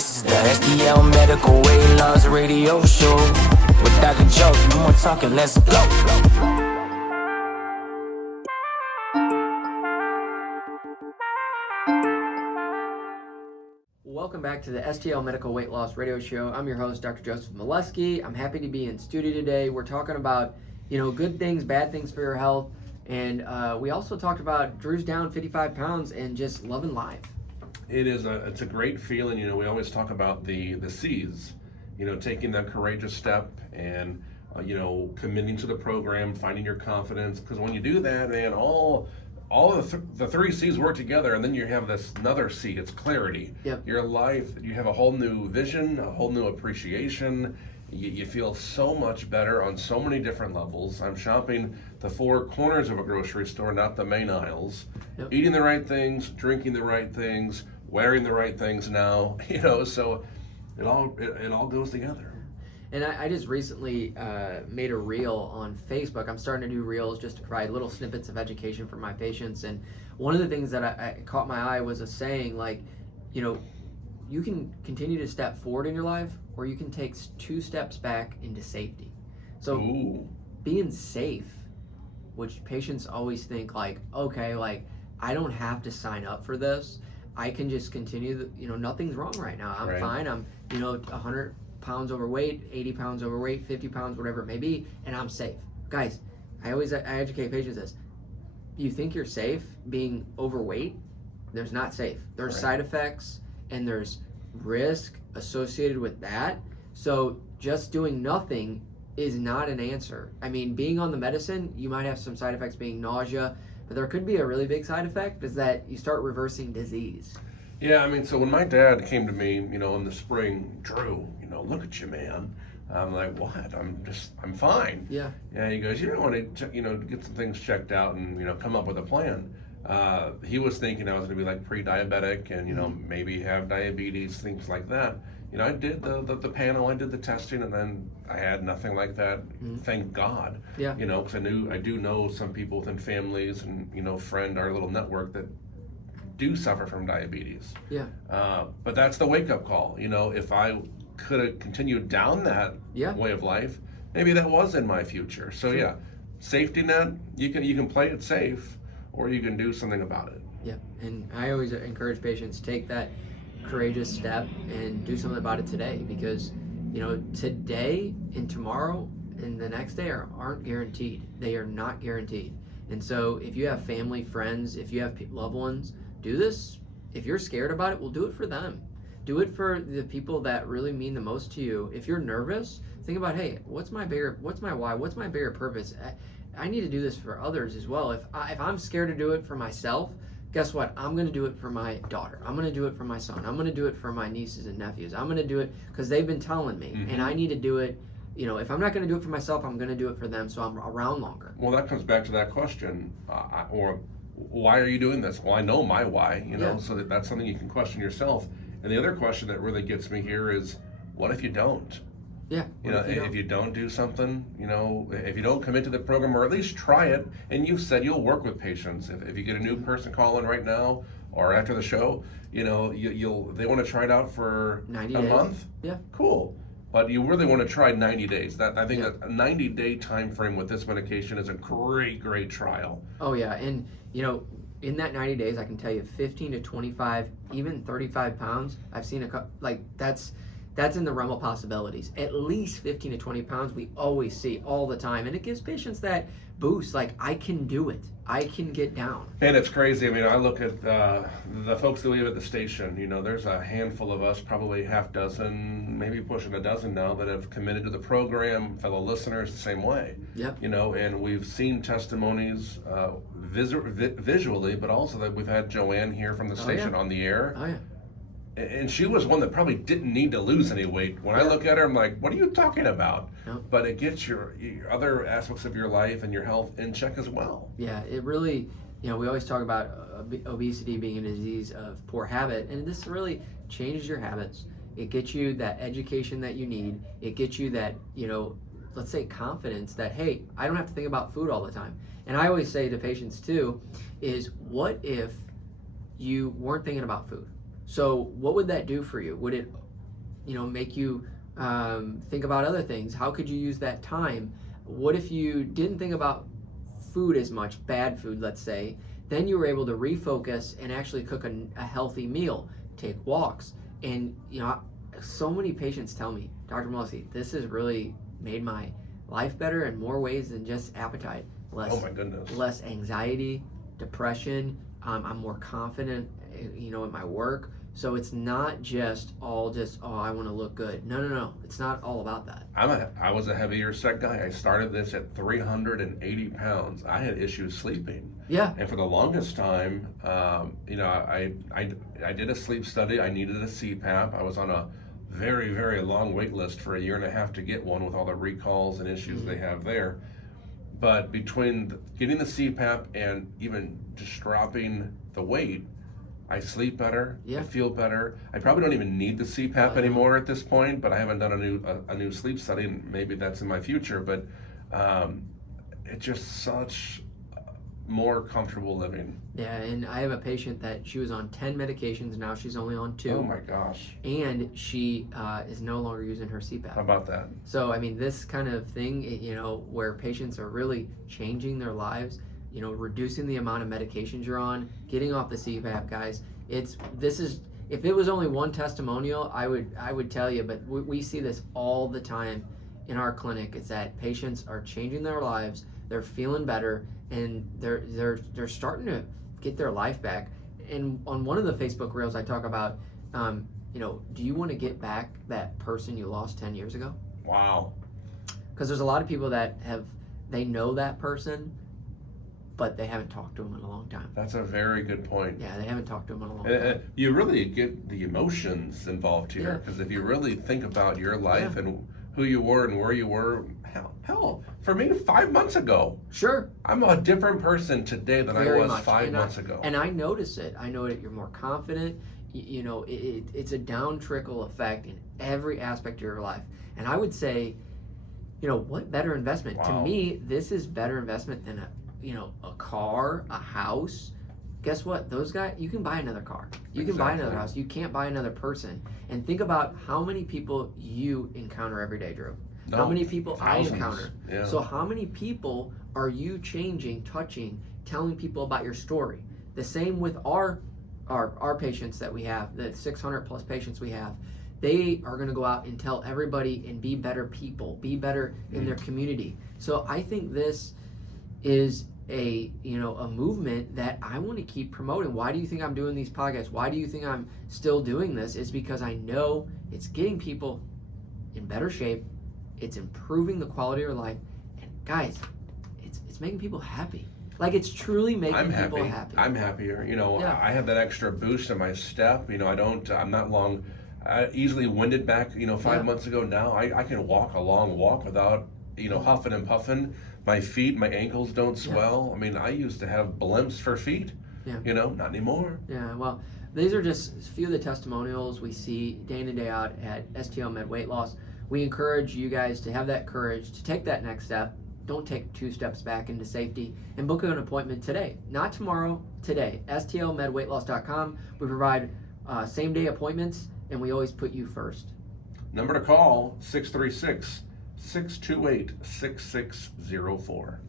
This is the STL Medical Weight Loss radio show. With Dr. Joe, no more talking, let's go. Welcome back to the STL Medical Weight Loss radio show. I'm your host, Dr. Joseph Moleski. I'm happy to be in studio today. We're talking about, good things, bad things for your health. And we also talked about Drew's down 55 pounds and just loving life. It's a great feeling. We always talk about the C's, taking that courageous step and, committing to the program, finding your confidence. Because when you do that, man, all the three C's work together, and then you have this another C. It's clarity. Yep. Your life, you have a whole new vision, a whole new appreciation. You feel so much better on so many different levels. I'm shopping the four corners of a grocery store, not the main aisles. Yep. Eating the right things, drinking the right things, wearing the right things now. So it all goes together. And I just recently made a reel on Facebook. I'm starting to do reels just to provide little snippets of education for my patients. And one of the things that I caught my eye was a saying like, you can continue to step forward in your life, or you can take 2 steps back into safety. So being safe, which patients always think like, okay, like I don't have to sign up for this. I can just continue, nothing's wrong right now. I'm right. fine. I'm, 100 pounds overweight, 80 pounds overweight, 50 pounds, whatever it may be, and I'm safe. Guys, I educate patients this. You think you're safe being overweight? There's not safe. There's right. side effects and there's risk associated with that. So just doing nothing is not an answer. I mean, being on the medicine, you might have some side effects being nausea, but there could be a really big side effect is that you start reversing disease. Yeah, so when my dad came to me, in the spring, Drew, look at you, man. I'm like, what? I'm fine. Yeah. Yeah, he goes, you don't want to, get some things checked out and, come up with a plan. He was thinking I was going to be like pre-diabetic and, maybe have diabetes, things like that. I did the panel, I did the testing, and then I had nothing like that. Thank God. Yeah. Because I do know some people within families and, our little network that do suffer from diabetes. Yeah. But that's the wake-up call. If I could have continued down that way of life, maybe that was in my future. So yeah, safety net, you can play it safe, or you can do something about it. Yeah, and I always encourage patients to take that courageous step and do something about it today, because today and tomorrow and the next day aren't guaranteed. They are not guaranteed. And so if you have family, friends, if you have loved ones, do this. If you're scared about it, well, do it for them. Do it for the people that really mean the most to you. If you're nervous, think about, hey, what's my why? What's my bigger purpose? I need to do this for others as well. If I'm scared to do it for myself, guess what? I'm going to do it for my daughter. I'm going to do it for my son. I'm going to do it for my nieces and nephews. I'm going to do it because they've been telling me, and I need to do it. If I'm not going to do it for myself, I'm going to do it for them, so I'm around longer. Well, that comes back to that question, or why are you doing this? Well, I know my why, so that's something you can question yourself. And the other question that really gets me here is, what if you don't? Yeah. If you don't do something, if you don't commit to the program, or at least try it, and you've said you'll work with patients. If you get a new person calling right now or after the show, they want to try it out for 90 a days. month. Yeah. Cool. But you really want to try 90 days. I think that a 90-day time frame with this medication is a great trial. Oh yeah, and in that 90 days, I can tell you 15 to 25, even 35 pounds. I've seen that's in the realm of possibilities. At least 15 to 20 pounds we always see all the time. And it gives patients that boost, like, I can do it. I can get down. And it's crazy. I look at the folks that live at the station. There's a handful of us, probably half dozen, maybe pushing a dozen now, that have committed to the program, fellow listeners the same way. Yep. And we've seen testimonies visually, but also that we've had Joanne here from the station on the air. Oh, yeah. And she was one that probably didn't need to lose any weight. When I look at her, I'm like, what are you talking about? No. But it gets your other aspects of your life and your health in check as well. Yeah, it really, we always talk about obesity being a disease of poor habit, and this really changes your habits. It gets you that education that you need. It gets you that, let's say confidence that, hey, I don't have to think about food all the time. And I always say to patients too, is what if you weren't thinking about food? So what would that do for you? Would it make you think about other things? How could you use that time? What if you didn't think about food as much, bad food, let's say, then you were able to refocus and actually cook a healthy meal, take walks. And, so many patients tell me, Dr. Moleski, this has really made my life better in more ways than just appetite. Oh my goodness. Less anxiety, depression. I'm more confident, in my work. So it's not just all I want to look good. No. It's not all about that. I was a heavier set guy. I started this at 380 pounds. I had issues sleeping. Yeah. And for the longest time, I did a sleep study. I needed a CPAP. I was on a very, very long wait list for a year and a half to get one with all the recalls and issues they have there. But between getting the CPAP and even just dropping the weight, I sleep better. Yeah. I feel better. I probably don't even need the CPAP anymore at this point, but I haven't done a new sleep study, and maybe that's in my future. But it's just such more comfortable living. Yeah, and I have a patient that she was on 10 medications. Now she's only on 2. Oh my gosh. And she is no longer using her CPAP. How about that? So, this kind of thing, where patients are really changing their lives, reducing the amount of medications you're on, getting off the CPAP, guys. If it was only one testimonial, I would tell you, but we see this all the time in our clinic. It's that patients are changing their lives, they're feeling better, and they're starting to get their life back. And on one of the Facebook reels, I talk about, do you want to get back that person you lost 10 years ago? Wow. Because there's a lot of people that they know that person, but they haven't talked to them in a long time. That's a very good point. Yeah, they haven't talked to them in a long time. You really get the emotions involved here, because if you really think about your life and who you were and where you were, hell, for me, 5 months ago. Sure. I'm a different person today than I was 5 months ago. And I notice it. I know that you're more confident. It's a down trickle effect in every aspect of your life. And I would say, what better investment? Wow. To me, this is better investment than a car, a house. Guess what? Those guys, you can buy another car. You can buy another house. You can't buy another person. And think about how many people you encounter every day, Drew. How many people thousands. I encounter. Yeah. So how many people are you changing, touching, telling people about your story? The same with our patients that we have, the 600 plus patients we have. They are going to go out and tell everybody and be better people, be better in their community. So I think this is a movement that I want to keep promoting. Why do you think I'm doing these podcasts? Why do you think I'm still doing this? It's because I know it's getting people in better shape. It's improving the quality of your life. And guys, it's making people happy. Like, it's truly making people happy. I'm happier. I have that extra boost in my step. I'm not long, easily winded back, 5 months ago. Now I can walk a long walk without, huffing and puffing. My feet, my ankles don't swell. I used to have blimps for feet. Not anymore. Yeah, well, these are just a few of the testimonials we see day in and day out at STL Med Weight Loss. We encourage you guys to have that courage to take that next step. Don't take 2 steps back into safety, and book an appointment today. Not tomorrow, today. STLMedWeightLoss.com. We provide same-day appointments, and we always put you first. Number to call, 636-628-6604.